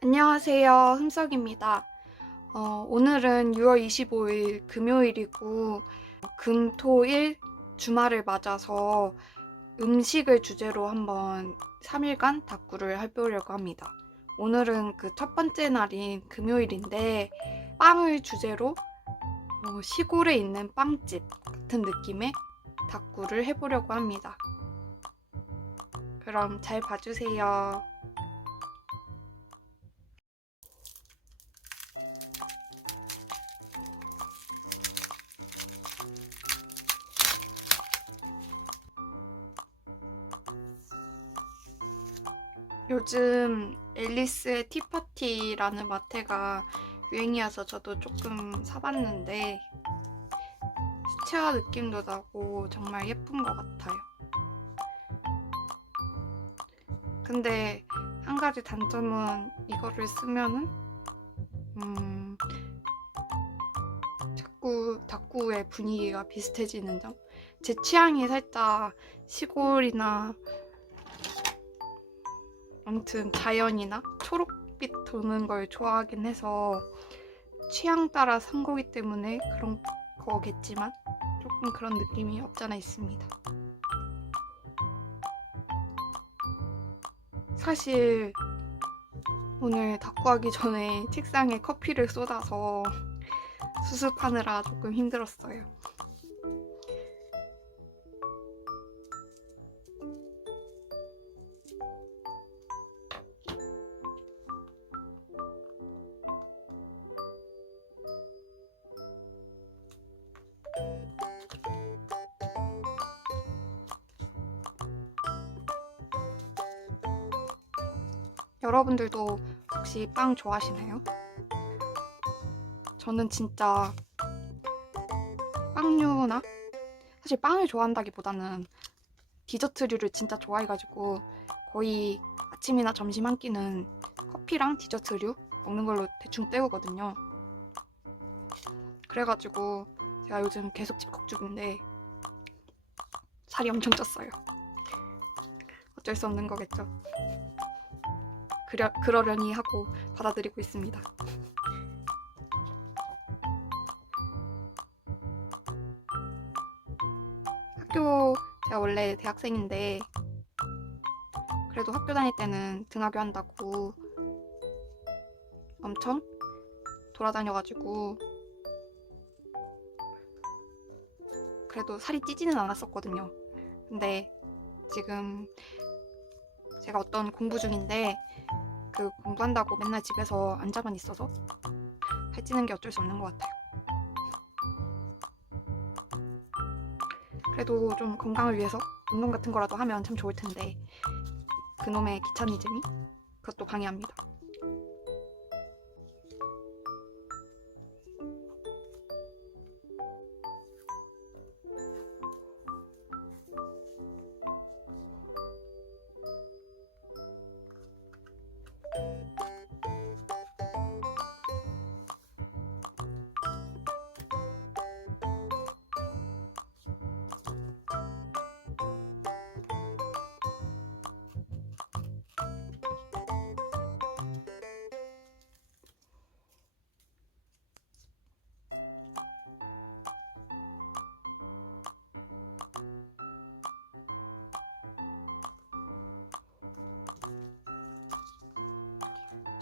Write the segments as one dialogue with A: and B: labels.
A: 안녕하세요. 흠석입니다. 어, 오늘은 6월 25일 금요일이고, 금, 토, 일 주말을 맞아서 음식을 주제로 한번 3일간 다꾸를 해보려고 합니다. 오늘은 그 첫 번째 날인 금요일인데, 빵을 주제로 어, 시골에 있는 빵집 같은 느낌의 다꾸를 해보려고 합니다. 그럼 잘 봐주세요. 요즘 앨리스의 티파티라는 마테가 유행이어서 저도 조금 사봤는데 수채화 느낌도 나고 정말 예쁜 것 같아요. 근데 한 가지 단점은 이거를 쓰면은 음 자꾸 다꾸의 분위기가 비슷해지는 점. 제 취향이 살짝 시골이나 아무튼 자연이나 초록빛 도는 걸 좋아하긴 해서 취향 따라 산 거기 때문에 그런 거겠지만 조금 그런 느낌이 없잖아 있습니다. 사실 오늘 닦고하기 전에 책상에 커피를 쏟아서 수습하느라 조금 힘들었어요. 여러분들도 혹시 빵 좋아하시나요? 저는 진짜 빵류나 사실 빵을 좋아한다기보다는 디저트류를 진짜 좋아해가지고 거의 아침이나 점심 한 끼는 커피랑 디저트류 먹는 걸로 대충 때우거든요. 그래가지고 제가 요즘 계속 집콕 중인데 살이 엄청 쪘어요. 어쩔 수 없는 거겠죠. 그려, 그러려니 하고 받아들이고 있습니다. 학교 제가 원래 대학생인데 그래도 학교 다닐 때는 등하교 한다고 엄청 돌아다녀가지고 그래도 살이 찌지는 않았었거든요. 근데 지금 제가 어떤 공부 중인데 그 공부한다고 맨날 집에서 앉아만 있어서 살찌는 게 어쩔 수 없는 것 같아요. 그래도 좀 건강을 위해서 운동 같은 거라도 하면 참 좋을 텐데 그놈의 귀차니즘이 그것도 방해합니다.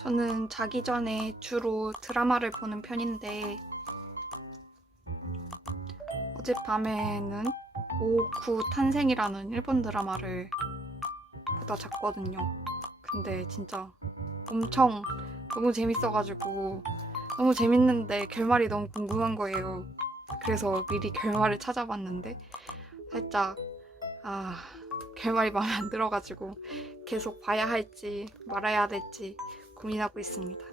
A: 저는 자기 전에 주로 드라마를 보는 편인데 어젯밤에는 오구 탄생이라는 일본 드라마를 보다 잤거든요. 근데 진짜 엄청 너무 재밌어가지고 너무 재밌는데 결말이 너무 궁금한 거예요. 그래서 미리 결말을 찾아봤는데 살짝 아 결말이 마음에 안 들어가지고 계속 봐야 할지 말아야 될지 고민하고 있습니다.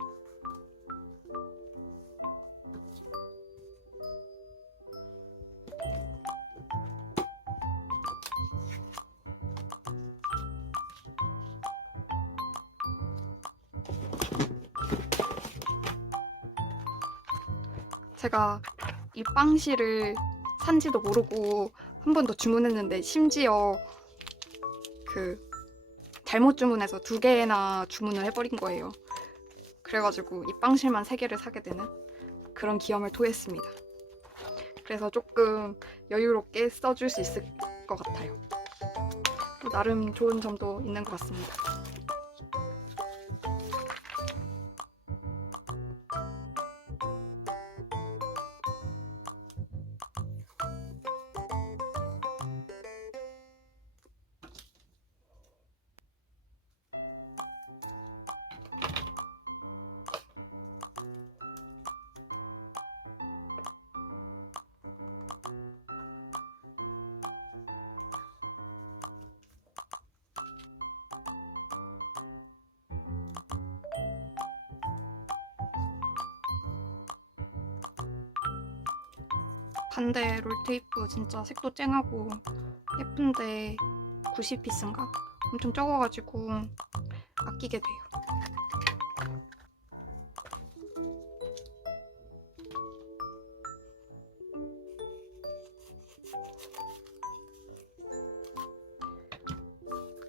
A: 제가 이 빵실을 산지도 모르고 한 번 더 주문했는데 심지어 그 잘못 주문해서 두 개나 주문을 해버린 거예요. 그래가지고 이 빵실만 3개를 사게 되는 그런 기염을 토했습니다. 그래서 조금 여유롭게 써줄 수 있을 것 같아요. 또 나름 좋은 점도 있는 것 같습니다. 반대 롤테이프 진짜 색도 쨍하고 예쁜데 90피스인가? 엄청 적어가지고 아끼게 돼요.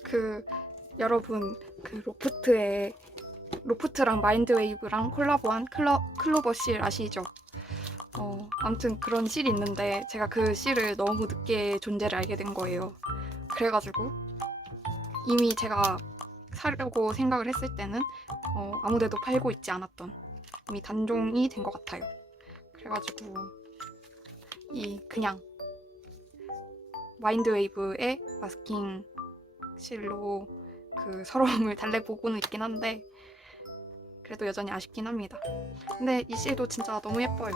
A: 그 여러분 그 로프트에 로프트랑 마인드웨이브랑 콜라보한 클로, 클로버실 아시죠? 어, 아무튼 그런 실이 있는데 제가 그 실을 너무 늦게 존재를 알게 된 거예요. 그래가지고 이미 제가 사려고 생각을 했을 때는 어, 아무데도 팔고 있지 않았던 이미 단종이 된 것 같아요. 그래가지고 이 그냥 마인드웨이브의 마스킹 실로 그 서러움을 달래보고는 있긴 한데 그래도 여전히 아쉽긴 합니다. 근데 이 실도 진짜 너무 예뻐요.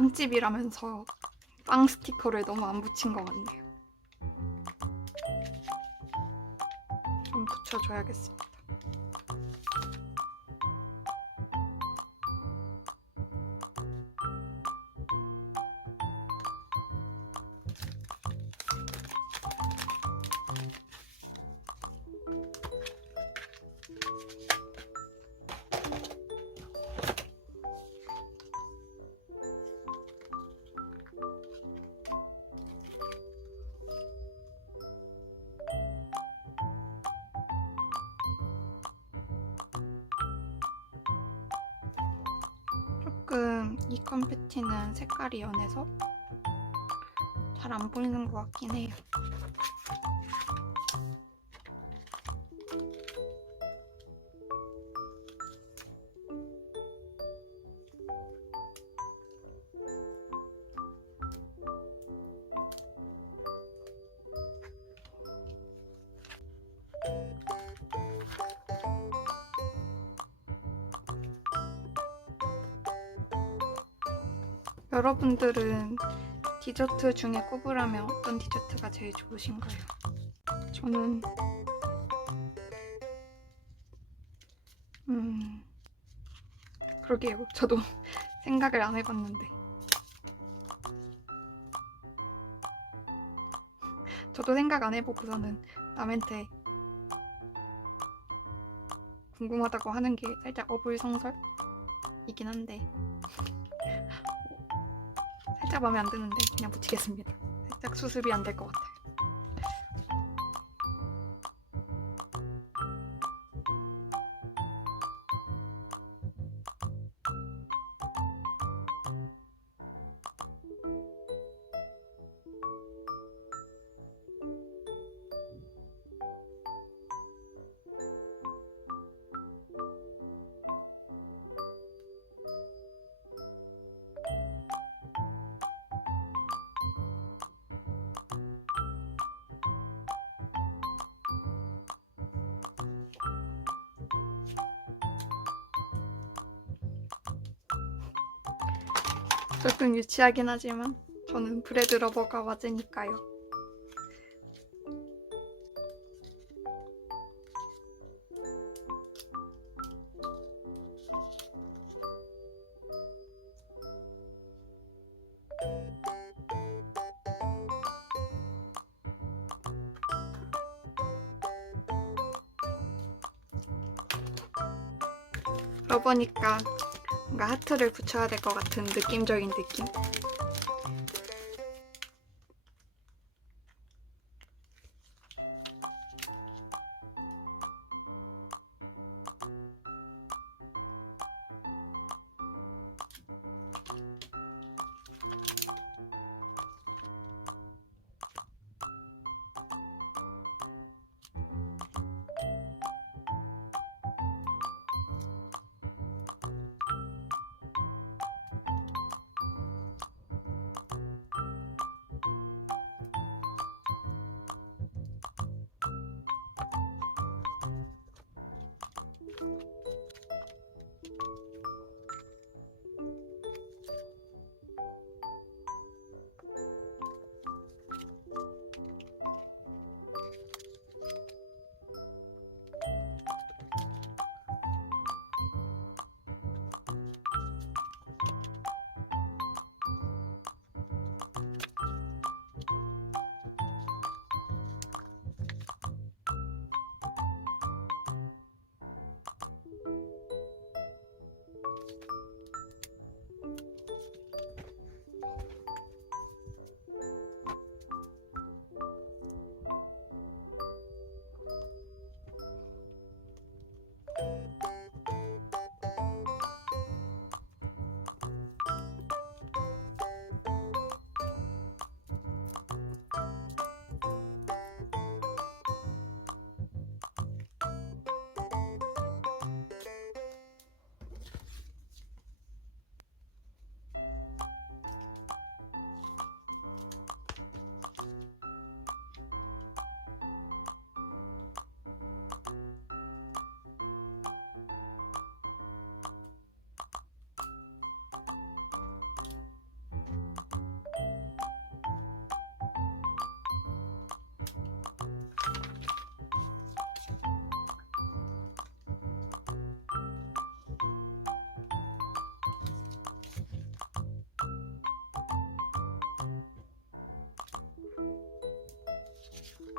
A: 빵집이라면서 빵 스티커를 너무 안 붙인 것 같네요. 좀 붙여줘야겠습니다. 조금 이 컴패티는 색깔이 연해서 잘 안 보이는 것 같긴 해요. 여러분들은 디저트 중에 꼽으라면 어떤 디저트가 제일 좋으신가요? 저는 음 그러게요. 저도 생각을 안 해봤는데 저도 생각 안 해보고서는 남한테 궁금하다고 하는 게 살짝 어불성설이긴 한데 살짝 마음에 안 드는데 그냥 붙이겠습니다. 살짝 수습이 안 될 것 같아요. 조금 유치하긴 하지만 저는 브레드 러버가 맞으니까요. 러버니까 뭔가 하트를 붙여야 될 것 같은 느낌적인 느낌?